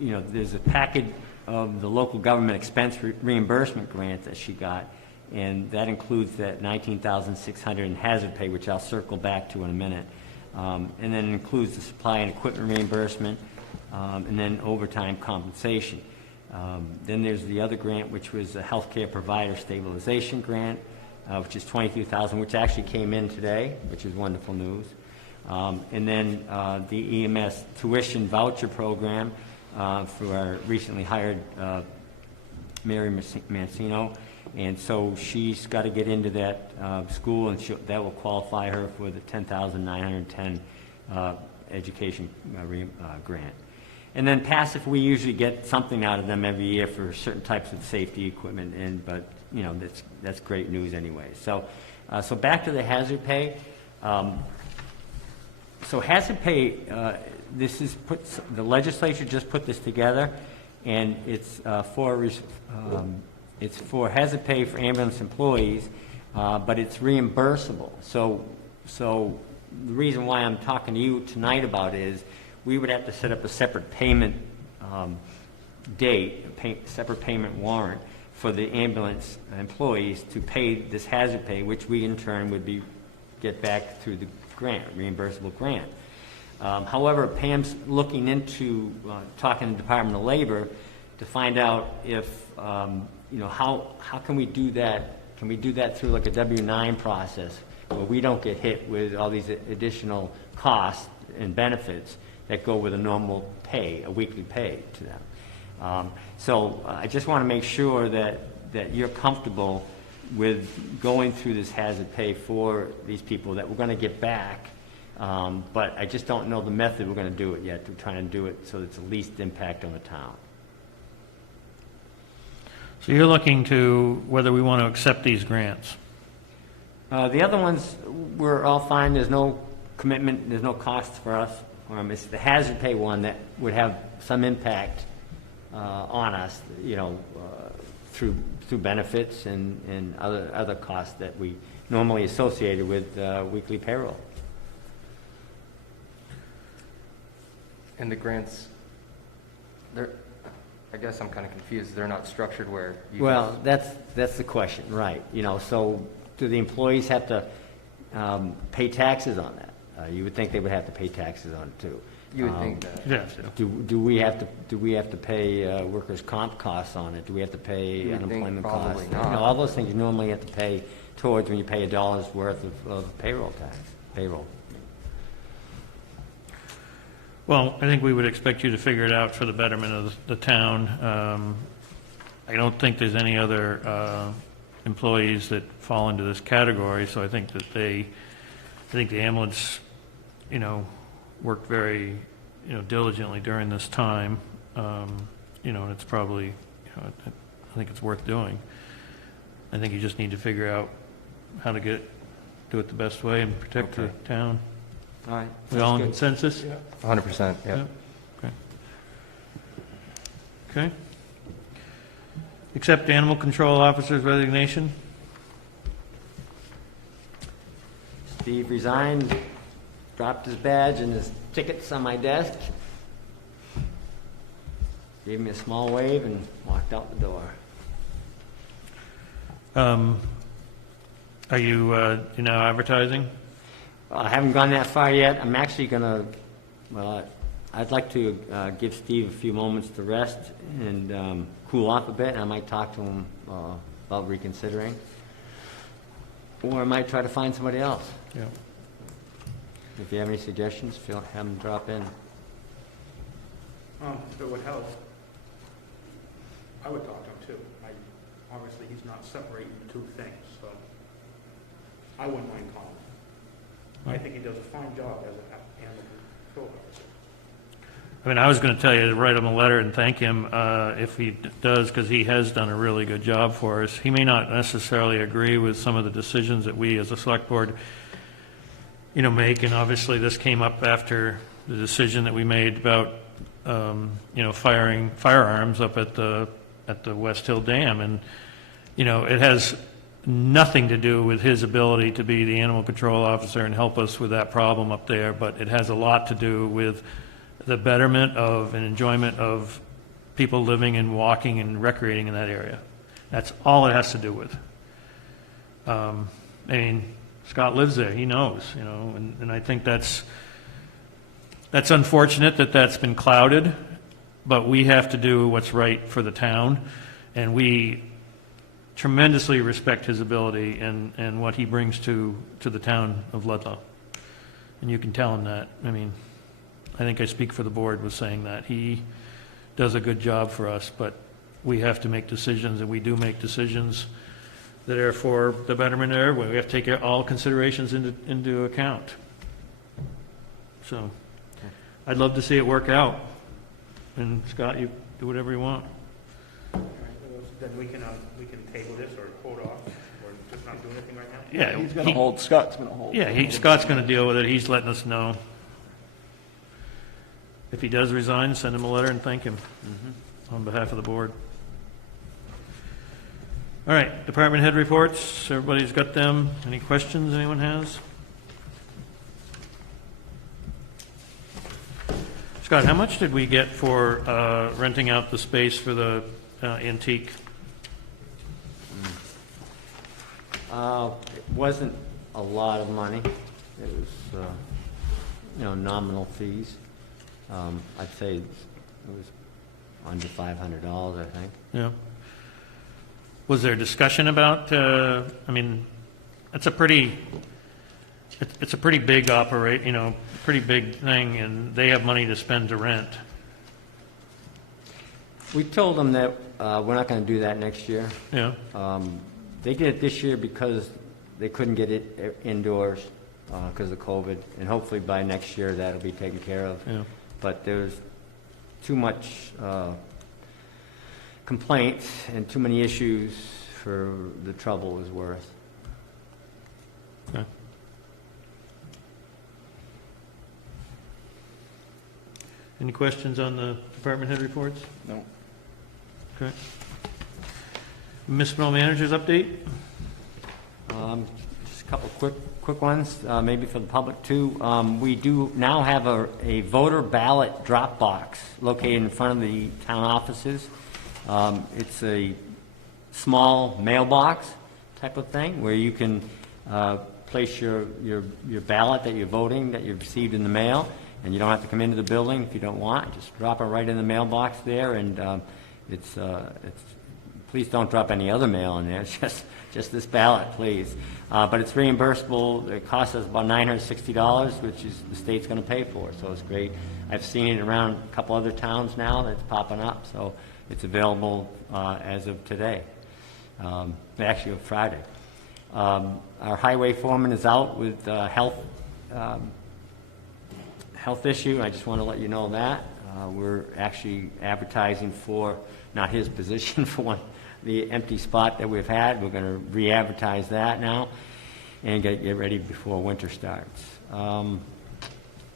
There's a package of the local government expense reimbursement grant that she got, and that includes that $19,600 in hazard pay, which I'll circle back to in a minute. And then it includes the supply and equipment reimbursement, and then overtime compensation. Then there's the other grant, which was a healthcare provider stabilization grant, which is $22,000, which actually came in today, which is wonderful news. And then the EMS tuition voucher program for our recently hired Mary Mancino. And so she's got to get into that school, and that will qualify her for the $10,910 education grant. And then passive, we usually get something out of them every year for certain types of safety equipment, but that's great news anyway. So back to the hazard pay. So hazard pay, the legislature just put this together, and it's for hazard pay for ambulance employees, but it's reimbursable. So the reason why I'm talking to you tonight about it is we would have to set up a separate payment date, separate payment warrant for the ambulance employees to pay this hazard pay, which we in turn would get back through the grant, reimbursable grant. However, Pam's looking into talking to the Department of Labor to find out if how can we do that? Can we do that through like a W-9 process where we don't get hit with all these additional costs and benefits that go with a normal pay, a weekly pay to them? So I just want to make sure that you're comfortable with going through this hazard pay for these people that we're going to get back. But I just don't know the method we're going to do it yet. We're trying to do it so it's the least impact on the town. So you're looking to whether we want to accept these grants? The other ones, we're all fine. There's no commitment. There's no cost for us. It's the hazard pay one that would have some impact on us, through benefits and other costs that we normally associated with weekly payroll. And the grants, I guess I'm kind of confused. They're not structured where you Well, that's the question, right? So do the employees have to pay taxes on that? You would think they would have to pay taxes on it too. You would think that. Yes. Do we have to pay workers' comp costs on it? Do we have to pay You would think unemployment probably costs? not. All those things you normally have to pay towards when you pay $1 worth of payroll. Well, I think we would expect you to figure it out for the betterment of the town. I don't think there's any other employees that fall into this category, so I think that the ambulance, worked very, diligently during this time, and it's probably, I think it's worth doing. I think you just need to figure out how to do it the best way and protect the town. All right. We all in Good. consensus? 100%, yeah. Okay. Accept animal control officer's resignation. Steve resigned, dropped his badge and his tickets on my desk, gave me a small wave and walked out the door. Are you now advertising? I haven't gone that far yet. I'm actually going to, I'd like to give Steve a few moments to rest and cool off a bit. I might talk to him about reconsidering. Or I might try to find somebody else. Yeah. If you have any suggestions, have them drop in. If it would help, I would talk to him. too. Obviously, he's not separating the two things, so I wouldn't mind calling him. I think he does a fine job as an animal control officer. I mean, I was going to tell you to write him a letter and thank him if he does, because he has done a really good job for us. He may not necessarily agree with some of the decisions that we as a select board, make, and obviously this came up after the decision that we made about, firing firearms up at the West Hill Dam, and it has nothing to do with his ability to be the animal control officer and help us with that problem up there, but it has a lot to do with the betterment of and enjoyment of people living and walking and recreating in that area. That's all it has to do with. Scott lives there, he knows, and I think that's unfortunate that that's been clouded, but we have to do what's right for the town, and we tremendously respect his ability and what he brings to the town of Ludlow. And you can tell him that. I think I speak for the board with saying that. He does a good job for us, but we have to make decisions, and we do make decisions that are for the betterment of everyone. We have to take all considerations into account. So I'd love to see it work out. And Scott, you do whatever you want. Then we can table this or hold off, or just not do anything right now? Yeah, He's going to hold, Scott's going to hold. Yeah, Scott's going to deal with it. He's letting us know. If he does resign, send him a letter and thank him on behalf of the board. All right, department head reports. Everybody's got them. Any questions anyone has? Scott, how much did we get for renting out the space for the antique? It wasn't a lot of money. It was, nominal fees. I'd say it was under $500, I think. Yeah. Was there discussion about, it's a pretty big pretty big thing, and they have money to spend to rent. We told them that we're not going to do that next year. Yeah. They did it this year because they couldn't get it indoors because of COVID, and hopefully by next year that'll be taken care of. Yeah. But there's too much complaints and too many issues for the trouble it was worth. Okay. Any questions on the department head reports? No. Okay. Municipal managers update? Just a couple quick ones, maybe for the public too. We do now have a voter ballot drop box located in front of the town offices. It's a small mailbox type of thing where you can place your ballot that you're voting, that you've received in the mail, and you don't have to come into the building if you don't want. Just drop it right in the mailbox there, and it's please don't drop any other mail in there. It's just this ballot, please. But it's reimbursable. It costs us about $960, which is the state's going to pay for. So it's great. I've seen it around a couple other towns now that's popping up. So it's available as of today. Actually, on Friday. Our highway foreman is out with health issue. I just want to let you know that. We're actually advertising for, not his position, for the empty spot that we've had. We're going to re-advertise that now and get ready before winter starts.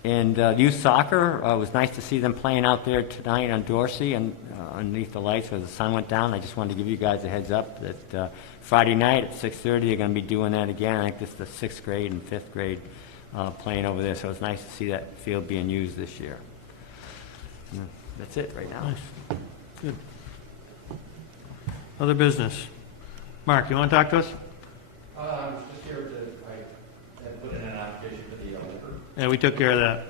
And youth soccer, it was nice to see them playing out there tonight on Dorsey and underneath the lights where the sun went down. I just wanted to give you guys a heads up that Friday night at 6:30 they're going to be doing that again. I think this is the 6th grade and 5th grade playing over there, so it's nice to see that field being used this year. And that's it right now. Nice. Good. Other business. Mark, you want to talk to us? I'm just here I put in an application for the liquor. Yeah, we took care of that.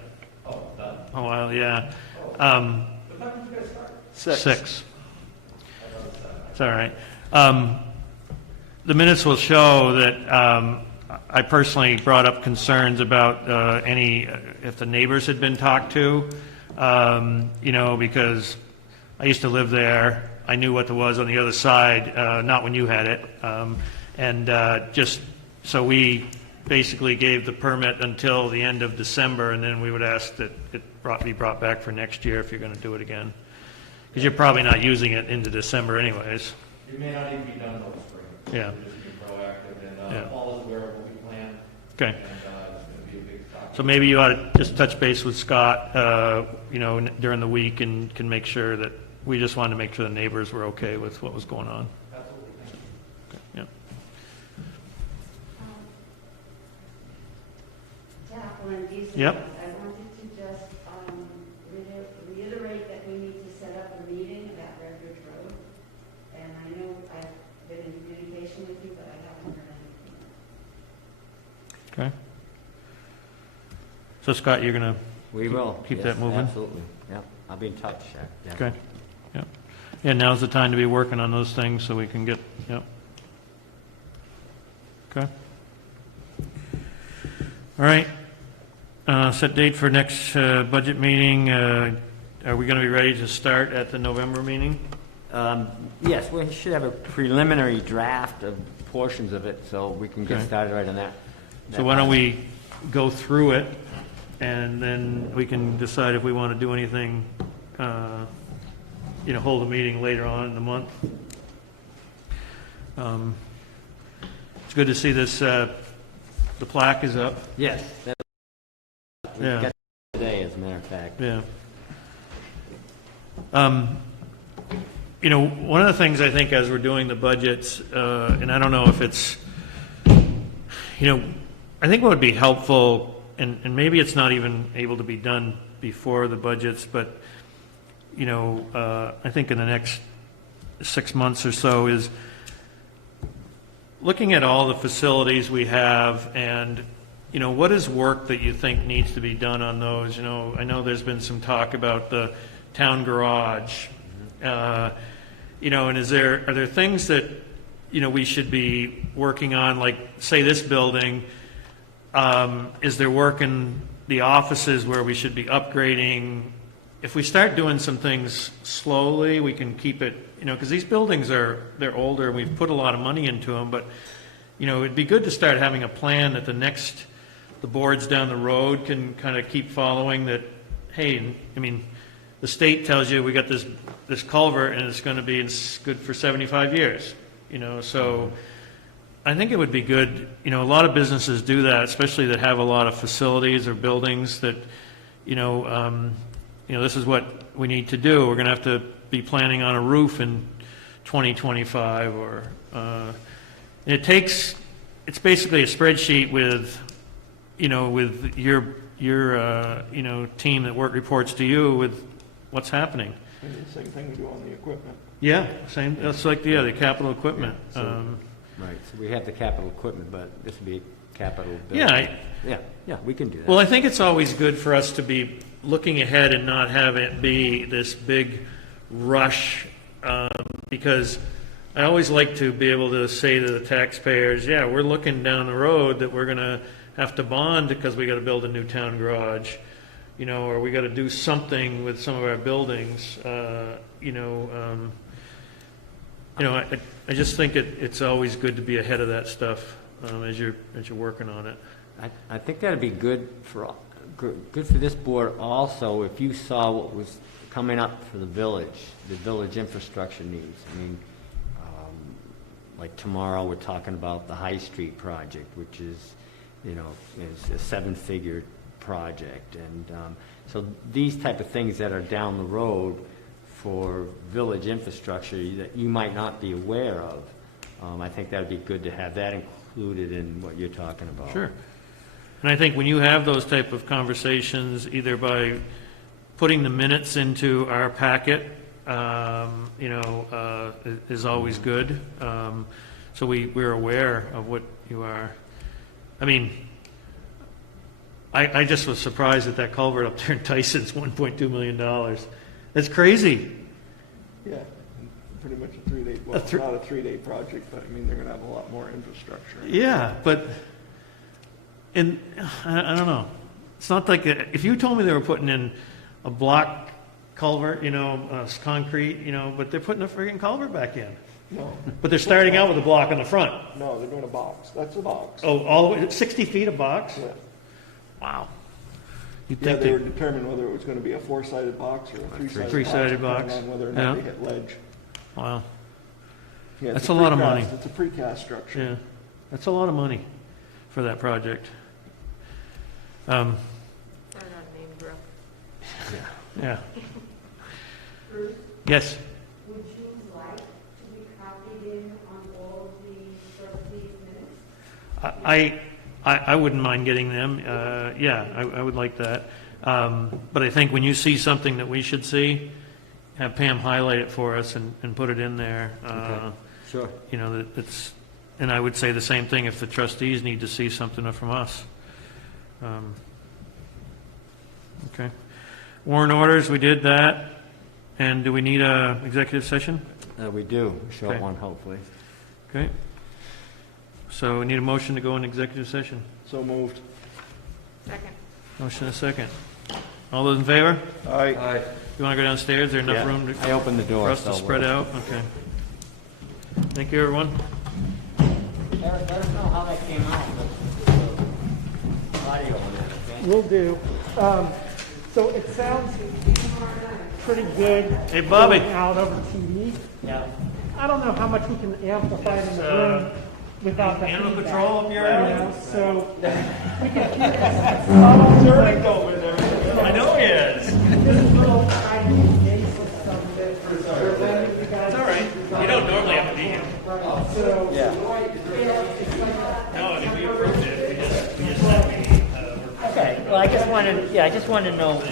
Oh, done? A while, yeah. What time did you guys start? 6. It's all right. The minutes will show that I personally brought up concerns about if the neighbors had been talked to, because I used to live there. I knew what there was on the other side, not when you had it. Just, so we basically gave the permit until the end of December, and then we would ask that it be brought back for next year if you're going to do it again. Because you're probably not using it into December anyways. You may not even be done till spring. Yeah. So just be proactive, and Yeah. Paul is aware of what we plan, Okay. and it's going to be a big topic. So maybe you ought to just touch base with Scott, during the week and can make sure that, we just wanted to make sure the neighbors were okay with what was going on. Absolutely, thank you. Okay, yeah. Jacqueline, Diesel. Yep. I wanted to just reiterate that we need to set up a meeting about Redbridge Road. And I know I've been in communication with you, but I haven't heard anything. Okay. So Scott, you're going to We will. keep Yes, that moving? Absolutely, yeah. I'll be in touch. Yeah. Okay, yeah. Yeah, now's the time to be working on those things so we can get, yep. Okay. All right. Set date for next budget meeting. Are we going to be ready to start at the November meeting? Yes, we should have a preliminary draft of portions of it, so we can get Okay. started right on that. So why don't we go through it, and then we can decide if we want to do anything, hold a meeting later on in the month. It's good to see this, the plaque is up. Yes. We Yeah. got it today, as a matter of fact. Yeah. One of the things I think as we're doing the budgets, and I don't know if it's, I think what would be helpful, and maybe it's not even able to be done before the budgets, but, I think in the next 6 months or so is looking at all the facilities we have and, what is work that you think needs to be done on those? I know there's been some talk about the town garage, and are there things that, we should be working on, like, say, this building, is there work in the offices where we should be upgrading? If we start doing some things slowly, we can keep it, because these buildings they're older, and we've put a lot of money into them, but, it'd be good to start having a plan that the boards down the road can kind of keep following that, hey, the state tells you we got this culvert and it's going to be good for 75 years, so I think it would be good, a lot of businesses do that, especially that have a lot of facilities or buildings that, this is what we need to do. We're going to have to be planning on a roof in 2025 or, it's basically a spreadsheet with, with your team that reports to you with what's happening. The same thing we do on the equipment. Yeah, same, that's like the capital equipment. Right, so we have the capital equipment, but this would be capital building. Yeah, we can do that. well, I think it's always good for us to be looking ahead and not have it be this big rush, because I always like to be able to say to the taxpayers, yeah, we're looking down the road that we're going to have to bond because we got to build a new town garage, or we got to do something with some of our buildings, I just think it's always good to be ahead of that stuff as you're working on it. I think that'd be good for this board also, if you saw what was coming up for the village infrastructure needs. Like tomorrow, we're talking about the High Street project, which is a 7-figure project. And so these type of things that are down the road for village infrastructure that you might not be aware of, I think that would be good to have that included in what you're talking about. Sure. And I think when you have those type of conversations, either by putting the minutes into our packet, is always good. So we're aware of what you are. I just was surprised that culvert up there in Tyson's $1.2 million. That's crazy. Yeah, pretty much a 3-day, well, it's not a 3-day project, but they're going to have a lot more infrastructure. Yeah, but I don't know. It's not like if you told me they were putting in a block culvert, concrete, but they're putting a friggin' culvert back in. No, But they're starting out with a block on the front. no, they're doing a box. That's a box. Oh, all the way, 60 feet of box? Yeah. Wow. You'd Yeah, think they were they, determining whether it was gonna be a four-sided box or a three-sided box. Three-sided depending box. on whether or Yeah. not they hit ledge. wow, Yeah, it's That's a lot of precast- money. It's a precast structure. yeah. That's a lot of money for that project. They're not named Brooke. Yeah. Bruce, Yes. would you like to be copied in on all of the trustees' minutes? I wouldn't mind getting them. Yeah, I would like that. But I think when you see something that we should see, have Pam highlight it for us and put it in there. Sure. That it's, and I would say the same thing if the trustees need to see something from us. Okay. Warrant orders, we did that. And do we need a executive session? We do, short Okay. one, hopefully. Okay. So we need a motion to go in executive session. So moved. Second. Motion and a second. All those in favor? Aye. You want to go downstairs? Is there enough Yeah, room I opened the door. for us to so spread we'll- out? Okay. Thank you, everyone. Eric, let us know how that came out, the audio on that, okay? Will do. So it sounds pretty good. Hey, Bobby. going out over TV. Yeah. I don't know how much we can amplify it in the room without the Animal feedback, control up here? you know, so we can keep it subtle. over there. I know he is. This little tiny invasive stuff that presented you guys. It's all right. You don't normally have to be here. Right, so, Yeah. it's like No, I mean, we approved it. We just said we, Okay, well, I just wanted to know,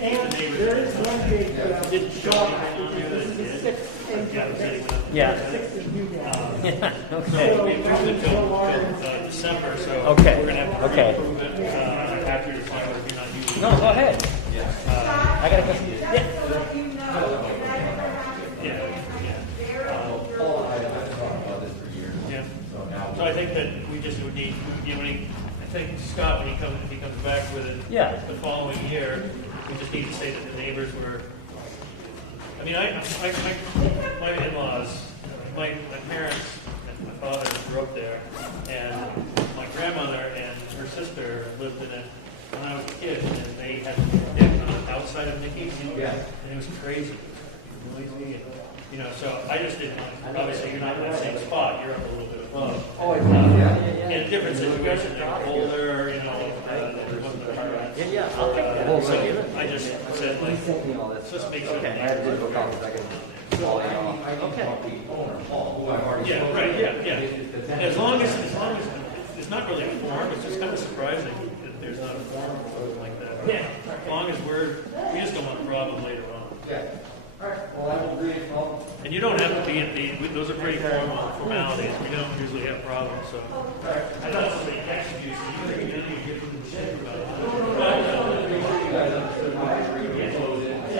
and there is one big, didn't show anything on there this that is did. a 6-inch. Yeah, it was sitting with Yeah. 6 is you guys. So we approved it till December, so Okay, we're gonna have to okay. approve it after December if you're not using it. No, go ahead. I gotta go. Yeah. Yeah. So I think that we just would need, I think Scott, when if he comes back with it Yeah. the following year, we just need to say that the neighbors were, my in-laws, my parents and my father grew up there, and my grandmother and her sister lived in it when I was a kid, and they had on the outside of Nikki's, and it was crazy. Noisy, and, so I just didn't, obviously you're not in that same spot, you're up a little bit above. Oh, In a different situation, they're older, it wasn't a car accident. Yeah, I'll take that. So I just said, let's just make sure. Okay. Yeah, right, yeah. As long as, it's not really a form, it's just kind of surprising that there's not a form or something like that. Yeah. As long as we just don't want a problem later on. Yeah. All right, well, I will agree. And you don't have to be those are pretty formal formalities, we don't usually have problems, so. I don't know if they text you, so you get from the shed about it. You guys understood my agreement.